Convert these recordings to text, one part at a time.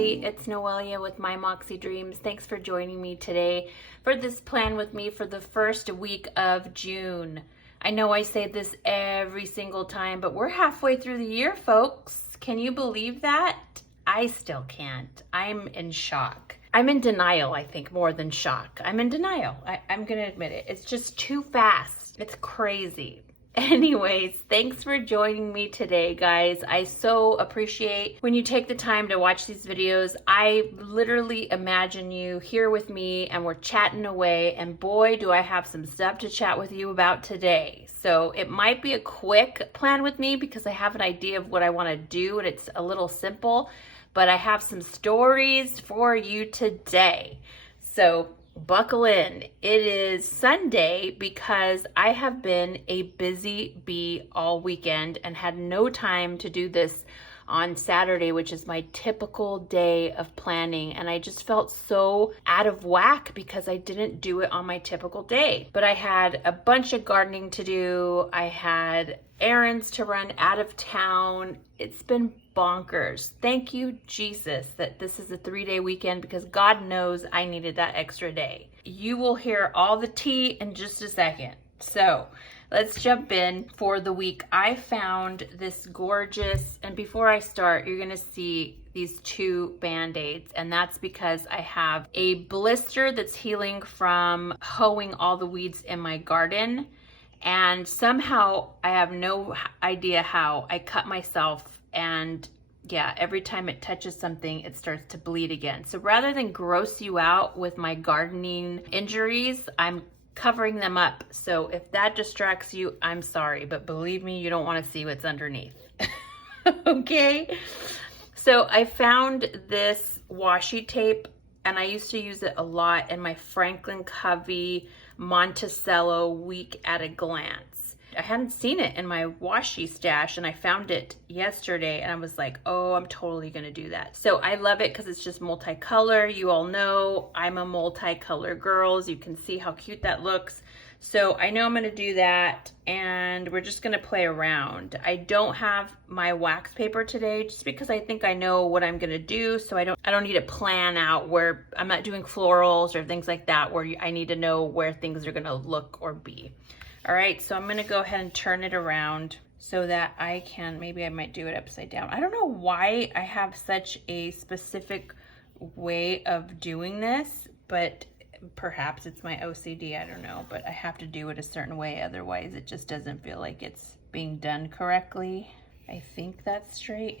everybody, it's Noelia with My Moxie Dreams. Thanks for joining me today for this plan with me for the first week of June. I know I say this every single time, but we're halfway through the year, folks. Can you believe that? I still can't. I'm in shock. I'm in denial, I think, more than shock. I'm in denial. I'm gonna admit it. It's just too fast. It's crazy. Anyways, thanks for joining me today, guys. I so appreciate when you take the time to watch these videos. I literally imagine you here with me and we're chatting away, and boy, do I have some stuff to chat with you about today. So it might be a quick plan with me because I have an idea of what I want to do and it's a little simple, but I have some stories for you today. So buckle in. It is Sunday because I have been a busy bee all weekend and had no time to do this on Saturday, which is my typical day of planning. And I just felt so out of whack because I didn't do it on my typical day. But I had a bunch of gardening to do. I had errands to run out of town. It's been bonkers. Thank you, Jesus, that this is a 3-day weekend because God knows I needed that extra day. You will hear all the tea in just a second. So let's jump in for the week. I found this gorgeous, and before I start, you're gonna see these 2 Band-Aids, and that's because I have a blister that's healing from hoeing all the weeds in my garden. And somehow, I have no idea how, I cut myself, and yeah, every time it touches something, it starts to bleed again. So rather than gross you out with my gardening injuries, I'm covering them up. So if that distracts you, I'm sorry, but believe me, you don't want to see what's underneath. Okay? So I found this washi tape, and I used to use it a lot in my Franklin Covey Monticello Week at a Glance. I hadn't seen it in my washi stash, and I found it yesterday, and I was like, oh, I'm totally gonna do that. So I love it because it's just multicolor. You all know I'm a multicolor girl. As you can see how cute that looks. So I know I'm gonna do that, and we're just gonna play around. I don't have my wax paper today just because I think I know what I'm gonna do, so I don't need to plan out where I'm not doing florals or things like that where I need to know where things are gonna look or be. All right, so I'm gonna go ahead and turn it around so that I can, maybe I might do it upside down. I don't know why I have such a specific way of doing this, but perhaps it's my OCD, I don't know, but I have to do it a certain way, otherwise it just doesn't feel like it's being done correctly. I think that's straight.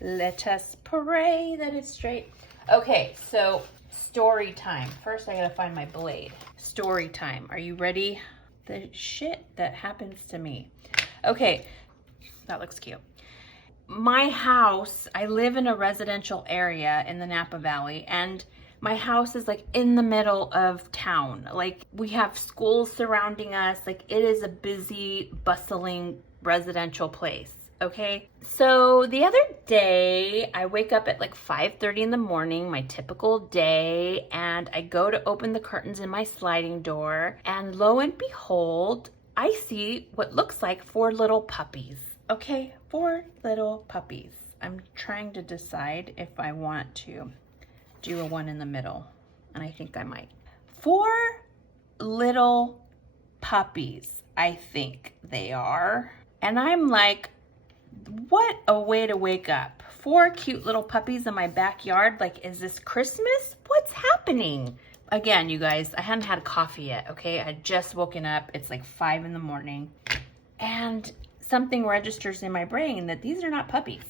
Let us pray that it's straight. Okay, so story time. First I gotta find my blade. Story time, are you ready? The shit that happens to me. Okay, that looks cute. My house, I live in a residential area in the Napa Valley, and my house is like in the middle of town. Like we have schools surrounding us. Like it is a busy, bustling residential place. Okay, so the other day I wake up at like 5:30 in the morning, my typical day, and I go to open the curtains in my sliding door, and lo and behold, I see what looks like 4 little puppies. Okay, 4 little puppies. I'm trying to decide if I want to do a one in the middle, and I think I might. 4 little puppies, I think they are, and I'm like, what a way to wake up. 4 cute little puppies in my backyard. Like, is this Christmas? What's happening? Again, you guys, I hadn't had coffee yet, okay? I had just woken up. It's like 5 in the morning. And something registers in my brain that these are not puppies.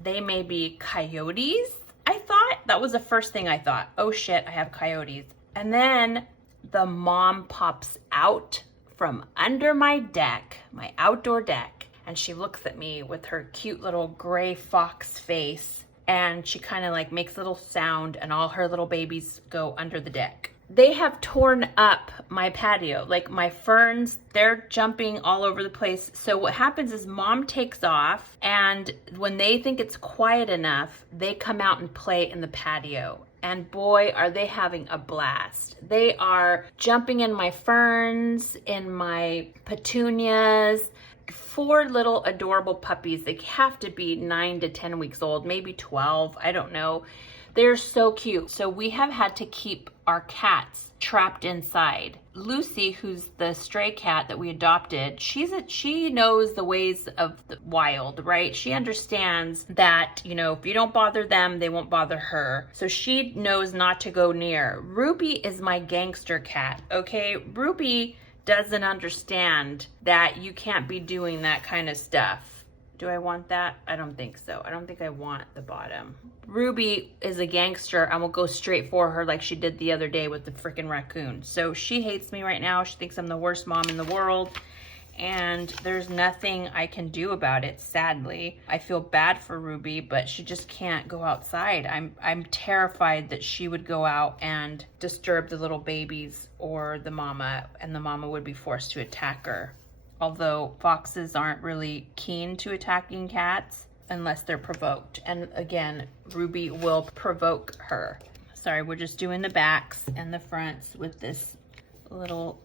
They may be coyotes, I thought. That was the first thing I thought. Oh shit, I have coyotes. And then the mom pops out from under my deck, my outdoor deck, and she looks at me with her cute little gray fox face, and she kind of like makes a little sound, and all her little babies go under the deck. They have torn up my patio. Like my ferns, they're jumping all over the place. So what happens is mom takes off, and when they think it's quiet enough, they come out and play in the patio. And boy, are they having a blast. They are jumping in my ferns, in my petunias. 4 little adorable puppies. They have to be 9 to 10 weeks old, maybe 12, I don't know. They're so cute. So we have had to keep our cats trapped inside. Lucy, who's the stray cat that we adopted, she knows the ways of the wild, right? She understands that, you know, if you don't bother them, they won't bother her. So she knows not to go near. Ruby is my gangster cat, okay? Ruby doesn't understand that you can't be doing that kind of stuff. Do I want that? I don't think so. I don't think I want the bottom. Ruby is a gangster and will go straight for her like she did the other day with the freaking raccoon. So she hates me right now. She thinks I'm the worst mom in the world. And there's nothing I can do about it, sadly. I feel bad for Ruby, but she just can't go outside. I'm terrified that she would go out and disturb the little babies or the mama, and the mama would be forced to attack her. Although foxes aren't really keen to attacking cats unless they're provoked. And again, Ruby will provoke her. Sorry, we're just doing the backs and the fronts with this little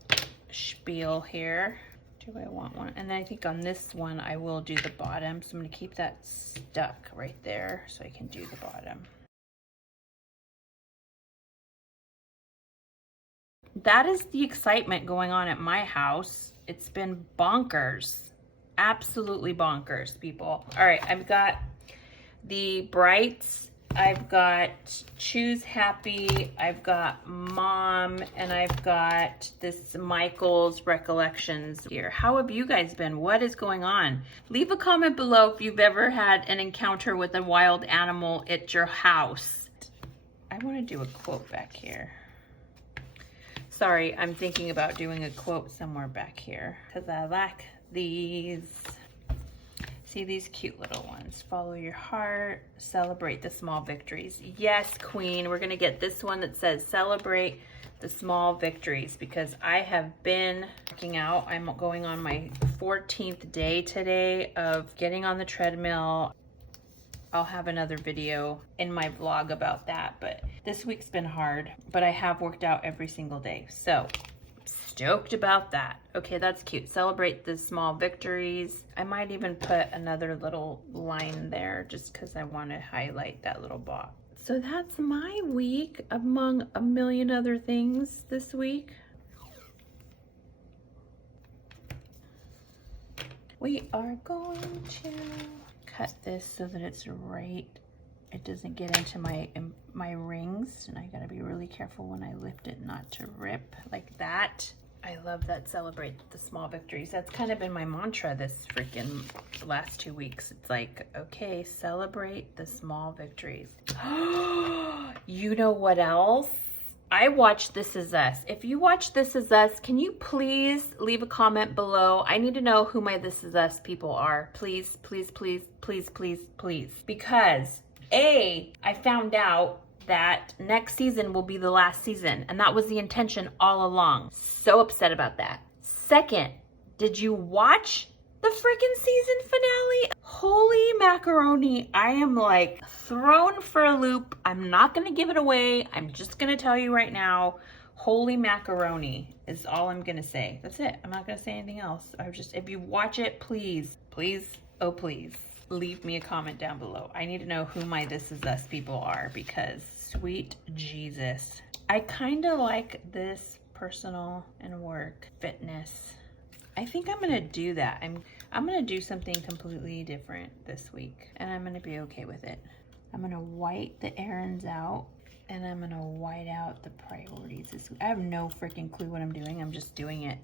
spiel here. Do I want one? And then I think on this one, I will do the bottom. So I'm gonna keep that stuck right there so I can do the bottom. That is the excitement going on at my house. It's been bonkers, absolutely bonkers, people. All right, I've got the Brights, I've got Choose Happy, I've got Mom, and I've got this Michael's Recollections here. How have you guys been? What is going on? Leave a comment below if you've ever had an encounter with a wild animal at your house. I want to do a quote back here. Sorry, I'm thinking about doing a quote somewhere back here because I like these. See these cute little ones. Follow your heart, celebrate the small victories. Yes, Queen, we're gonna get this one that says celebrate the small victories because I have been working out. I'm going on my 14th day today of getting on the treadmill. I'll have another video in my vlog about that, but this week's been hard, but I have worked out every single day. So stoked about that. Okay, that's cute. Celebrate the small victories. I might even put another little line there just because I want to highlight that little box. So that's my week among a million other things this week. We are going to cut this so that it's right. It doesn't get into my rings, and I gotta be really careful when I lift it not to rip like that. I love that celebrate the small victories. That's kind of been my mantra this freaking last 2 weeks. It's like, okay, celebrate the small victories. You know what else? I watch This Is Us. If you watch This Is Us, can you please leave a comment below? I need to know who my This Is Us people are. Please, please, please, please, please, please. Because I found out that next season will be the last season, and that was the intention all along. So upset about that. Second, did you watch the freaking season finale? Holy macaroni. I am like thrown for a loop. I'm not gonna give it away. I'm just gonna tell you right now, holy macaroni is all I'm gonna say. That's it. I'm not gonna say anything else. If you watch it, please, please, oh please, leave me a comment down below. I need to know who my This Is Us people are because sweet Jesus. I kind of like this personal and work fitness. I think I'm gonna do that. I'm gonna do something completely different this week, and I'm gonna be okay with it. I'm gonna white the errands out, and I'm gonna white out the priorities this week. I have no freaking clue what I'm doing. I'm just doing it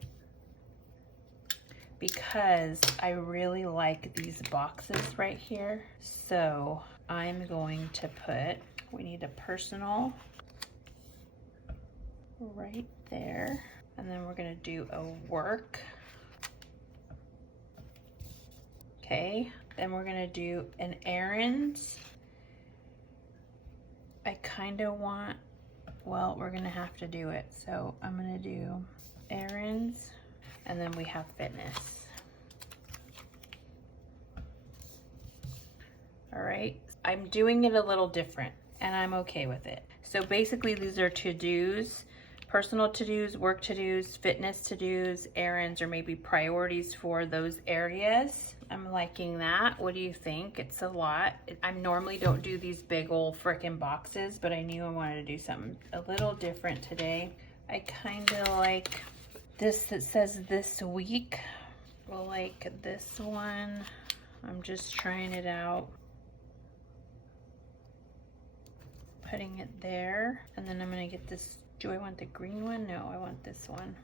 because I really like these boxes right here. So I'm going to put, we need a personal right there, and then we're gonna do a work. Okay, then we're gonna do an errands. I kind of want, well, we're gonna have to do it. So I'm gonna do errands, and then we have fitness. All right, I'm doing it a little different, and I'm okay with it. So basically these are to-dos personal to-dos, work to-dos, fitness to-dos, errands, or maybe priorities for those areas. I'm liking that. What do you think? It's a lot. I normally don't do these big old frickin' boxes, but I knew I wanted to do something a little different today. I kind of like this that says this week. Well, like this one. I'm just trying it out. Putting it there. And then I'm going to get this. Do I want the green one? No, I want this one.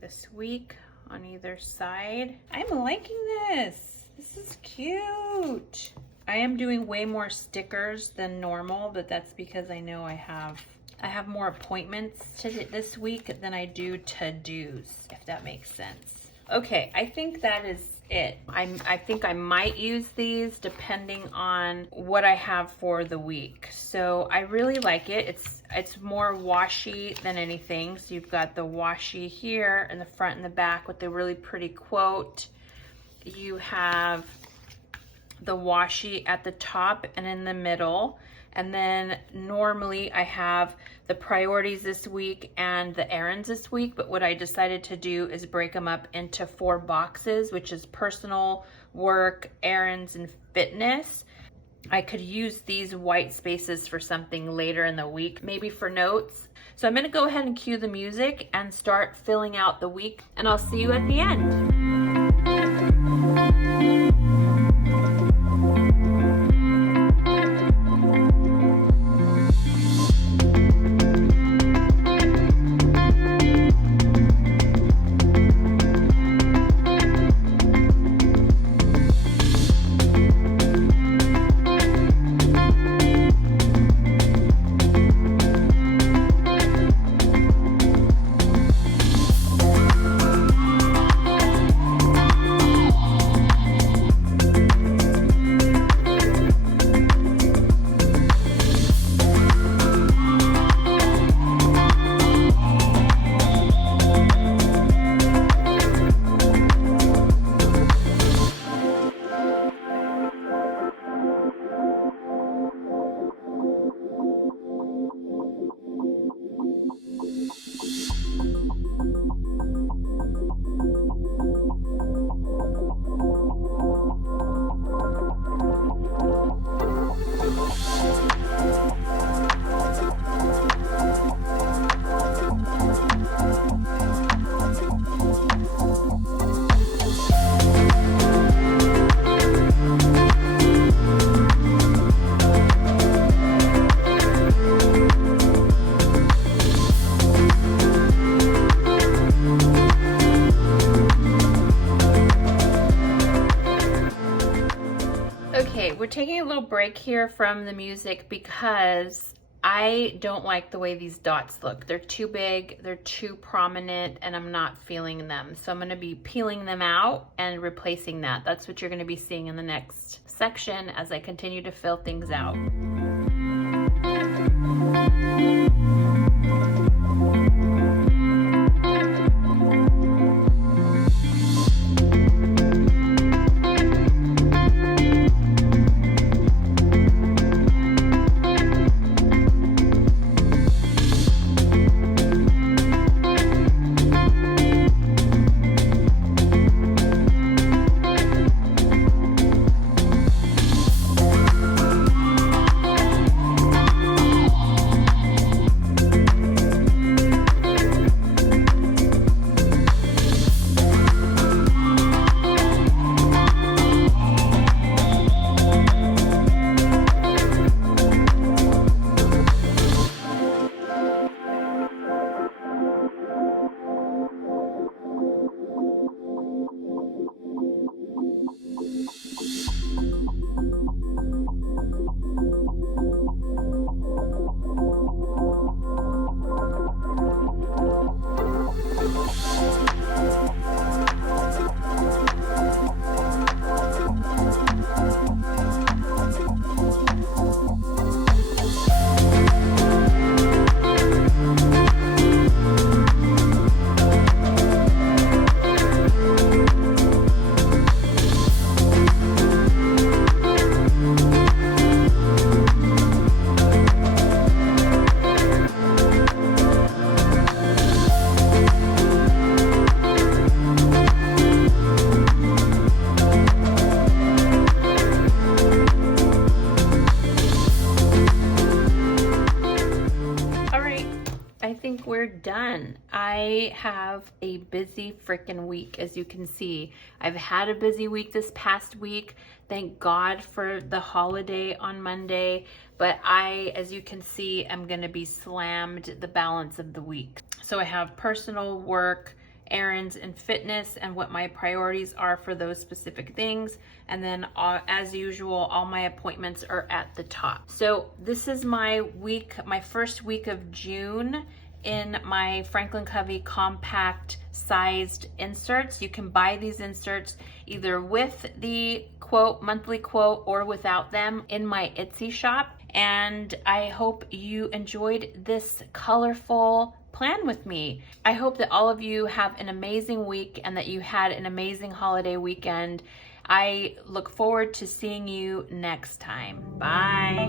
This week on either side. I'm liking this. This is cute. I am doing way more stickers than normal, but that's because I know I have more appointments this week than I do to-dos, if that makes sense. Okay, I think that is it. I think I might use these depending on what I have for the week. So I really like it. It's more washi than anything. So you've got the washi here in the front and the back with the really pretty quote. You have the washi at the top and in the middle. And then normally I have the priorities this week and the errands this week, but what I decided to do is break them up into 4 boxes, which is personal, work, errands, and fitness. I could use these white spaces for something later in the week, maybe for notes. So I'm gonna go ahead and cue the music and start filling out the week, and I'll see you at the end. We're taking a little break here from the music because I don't like the way these dots look. They're too big, they're too prominent, and I'm not feeling them. So I'm going to be peeling them out and replacing that. That's what you're going to be seeing in the next section as I continue to fill things out. I think we're done. I have a busy freaking week, as you can see. I've had a busy week this past week. Thank God for the holiday on Monday. But I, as you can see, am going to be slammed the balance of the week. So I have personal work, errands, and fitness, and what my priorities are for those specific things. And then as usual, all my appointments are at the top. So this is my week, my first week of June in my Franklin Covey compact sized inserts. You can buy these inserts either with the quote, monthly quote, or without them in my Etsy shop. And I hope you enjoyed this colorful plan with me. I hope that all of you have an amazing week and that you had an amazing holiday weekend. I look forward to seeing you next time. Bye.